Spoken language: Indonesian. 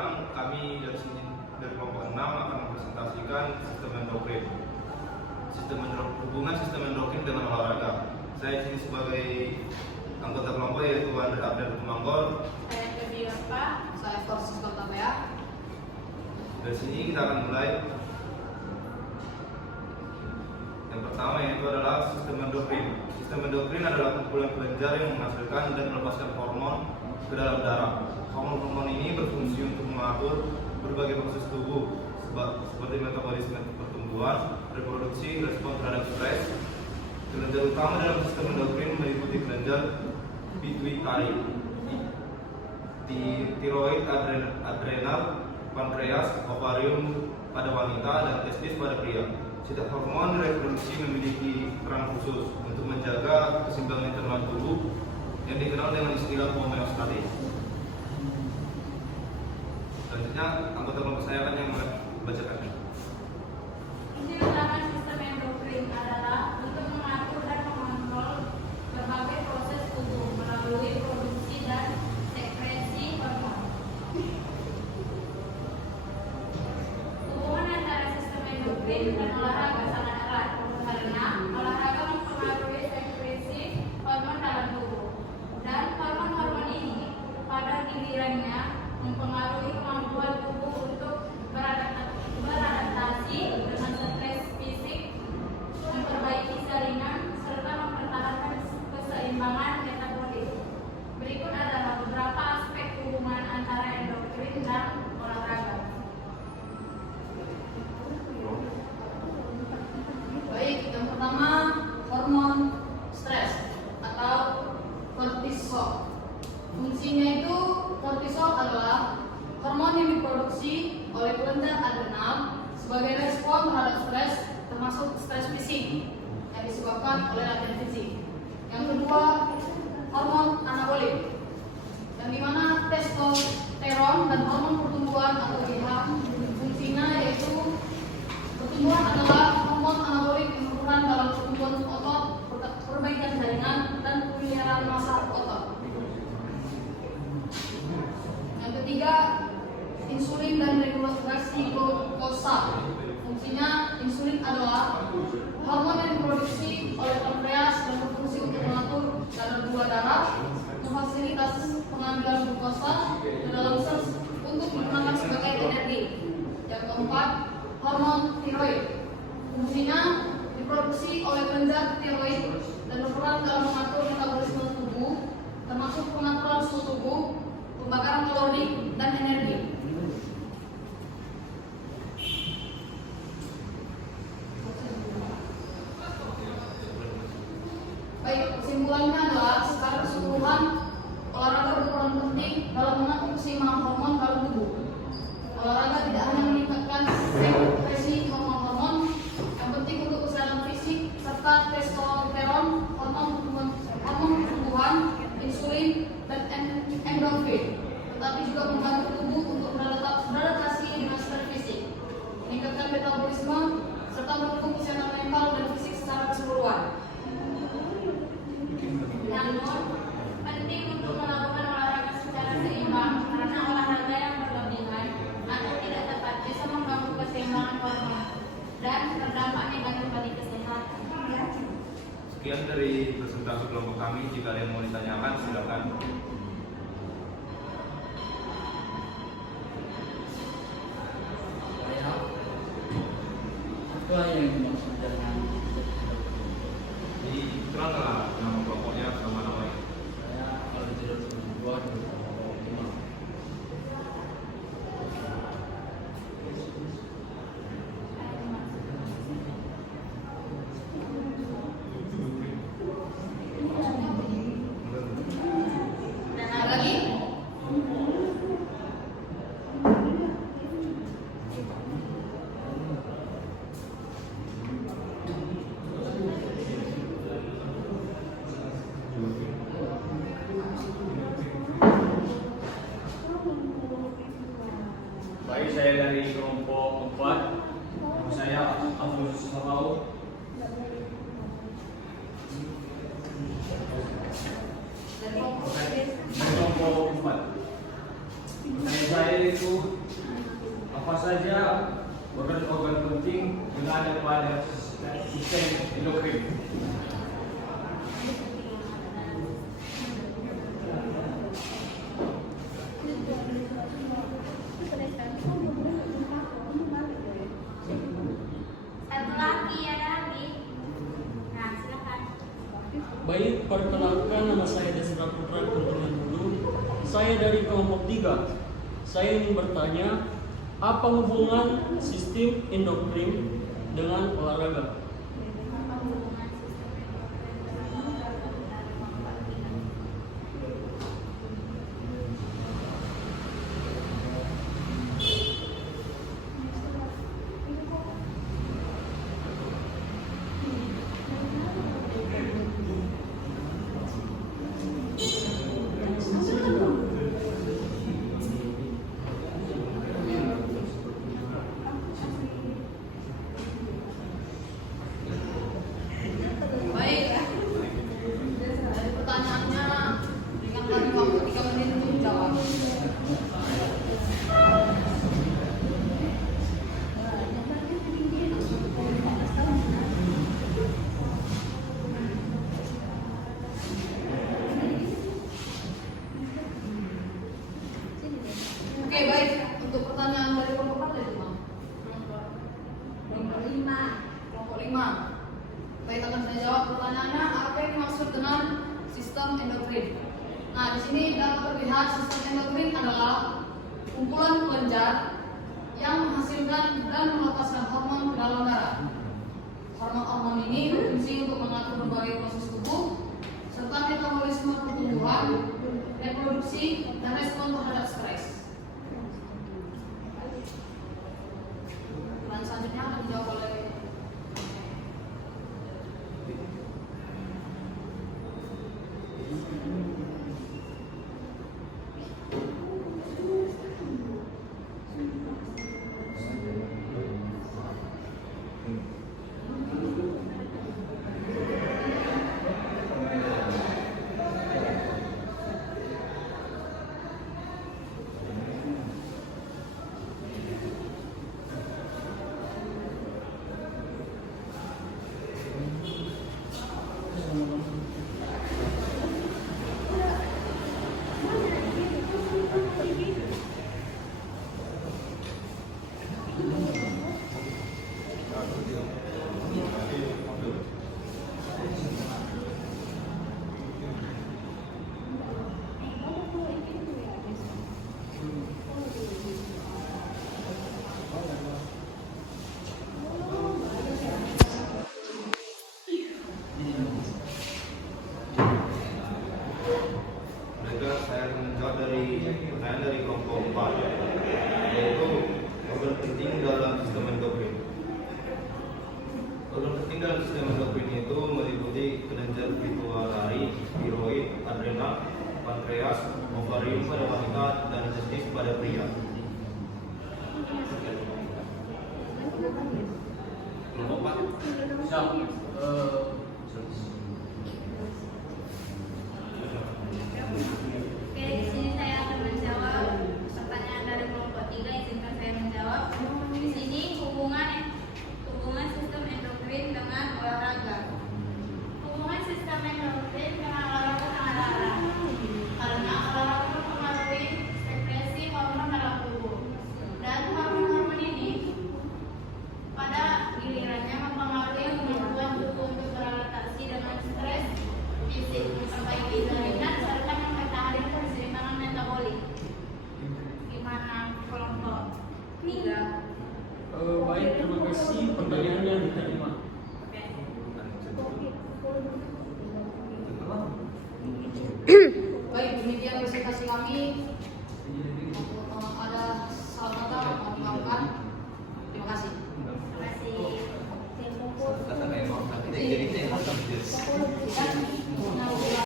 sidang, kami dari kelompok 6 akan mempresentasikan sistem endokrin. Hubungan sistem endokrin dengan olahraga. Saya di sini sebagai anggota kelompok yaitu Andre Abdel Tumanggol. Saya Debbie Rafa. Saya Forsis Kota Bea. Dari sini kita akan mulai. Yang pertama yaitu adalah sistem endokrin. Sistem endokrin adalah kumpulan kelenjar yang menghasilkan dan melepaskan hormon ke dalam darah. Hormon-hormon ini berfungsi untuk mengatur berbagai proses tubuh seperti metabolisme pertumbuhan, reproduksi, respon terhadap stres. Kelenjar utama dalam sistem endokrin meliputi kelenjar pituitari, tiroid, adrenal, pankreas, ovarium pada wanita, dan testis pada pria. Setiap hormon reproduksi memiliki peran khusus untuk menjaga keseimbangan internal tubuh yang dikenal dengan istilah homeostatis. Selanjutnya, anggota kelompok saya akan yang membacakan. Fungsi utama sistem endokrin adalah untuk mengatur dan mengontrol berbagai proses tubuh melalui produksi dan sekresi hormon. Hubungan antara sistem endokrin dan olahraga sangat erat karena olahraga mempengaruhi sekresi hormon dalam tubuh, dan hormon-hormon ini pada gilirannya mempengaruhi kemampuan tubuh untuk beradaptasi dengan stres fisik, memperbaiki jaringan, serta mempertahankan keseimbangan metabolis. Berikut adalah beberapa aspek hubungan antara endokrin dan olahraga. Baik, yang pertama hormon stres atau kortisol. Fungsinya itu kortisol adalah hormon yang diproduksi oleh kelenjar adrenal sebagai respon terhadap stres, termasuk stres fisik yang disebabkan oleh latihan fisik. Yang kedua, hormon anabolik, yang dimana testosteron dan hormon pertumbuhan atau GH fungsinya yaitu pertumbuhan adalah hormon anabolik yang berperan dalam pertumbuhan otot, perbaikan jaringan, dan pemeliharaan massa otot. Yang ketiga, insulin dan regulasi glukosa. Fungsinya insulin adalah hormon yang diproduksi oleh pankreas dan berfungsi untuk mengatur kadar gula darah, memfasilitasi pengambilan glukosa ke dalam sel untuk digunakan sebagai energi. Yang keempat, hormon tiroid. Fungsinya diproduksi oleh kelenjar tiroid dan berperan dalam mengatur metabolisme tubuh, termasuk pengaturan suhu tubuh, pembakaran kalori, dan energi. Baik, kesimpulannya adalah secara keseluruhan olahraga berperan penting dalam mengatur keseimbangan hormon dalam tubuh. Olahraga tidak hanya meningkatkan sekresi hormon-hormon yang penting untuk kesehatan fisik serta testosteron, hormon pertumbuhan, insulin, dan endorfin, tetapi juga membantu tubuh untuk beradaptasi dengan stres fisik, meningkatkan metabolisme, serta mendukung kesehatan mental dan fisik secara keseluruhan. Namun, penting untuk melakukan olahraga secara seimbang karena olahraga yang berlebihan atau tidak tepat bisa mengganggu keseimbangan hormon dan berdampak negatif bagi kesehatan. Sekian dari presentasi kelompok kami. Jika ada yang mau ditanyakan, silakan. Apa yang dimaksud dengan Dikenallah nama kelompoknya sama namanya. saya kalau tidak dua lima. Dan ada lagi? Baik, saya dari kelompok 4. Nama saya Abdul Sarau. Dari kelompok Dari kelompok 4. Saya yaitu apa saja organ-organ penting yang ada pada sistem endokrin. Satu lagi ada lagi. Nah, silakan. Baik, perkenalkan nama saya Desra Putra Kuntungan Hulu. Saya dari kelompok 3. Saya ingin bertanya, apa hubungan sistem endokrin dengan olahraga? Baik, dari pertanyaannya berikan kami waktu 3 menit untuk menjawab. Oke, baik. Untuk pertanyaan dari kelompok apa itu, Bang? Nomor 5. Kelompok 5. Baik, akan saya jawab pertanyaannya. Apa yang dimaksud dengan sistem endokrin? Nah, di sini dapat terlihat sistem endokrin adalah kumpulan kelenjar yang menghasilkan dan melepaskan hormon ke dalam darah. Hormon-hormon ini berfungsi untuk mengatur berbagai proses tubuh serta metabolisme pertumbuhan, reproduksi, dan respon terhadap stres. Pertanyaan selanjutnya akan dijawab oleh Mereka saya akan menjawab dari pertanyaan dari kelompok 4, yaitu organ penting dalam sistem endokrin. Organ penting dalam sistem endokrin itu meliputi kelenjar pituitari, tiroid, adrenal, pankreas, ovarium pada wanita, dan testis pada pria. Kelompok 4. Siap.